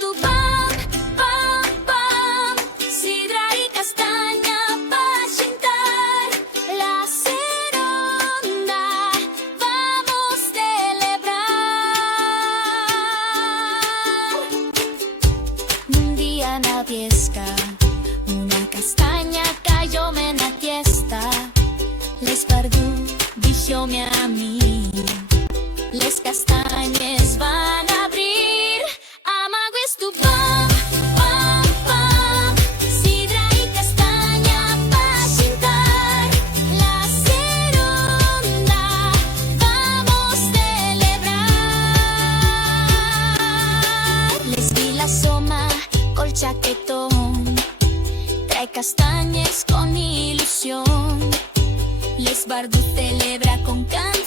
tu pam, pam, pam. Sidra y castaña para xintar. La seronda vamos celebrar. Un día na viesca, una castaña cayóme en la tiesta. Les pardú, díxome a mí, les castañes van a abrir. Amago es tu pam, pam, pam. Sidra y castaña pa' xintar. La seronda vamos celebrar. Les vi la soma col chaquetón, trae castañes con ilusión. Les Bardú celebra con canto.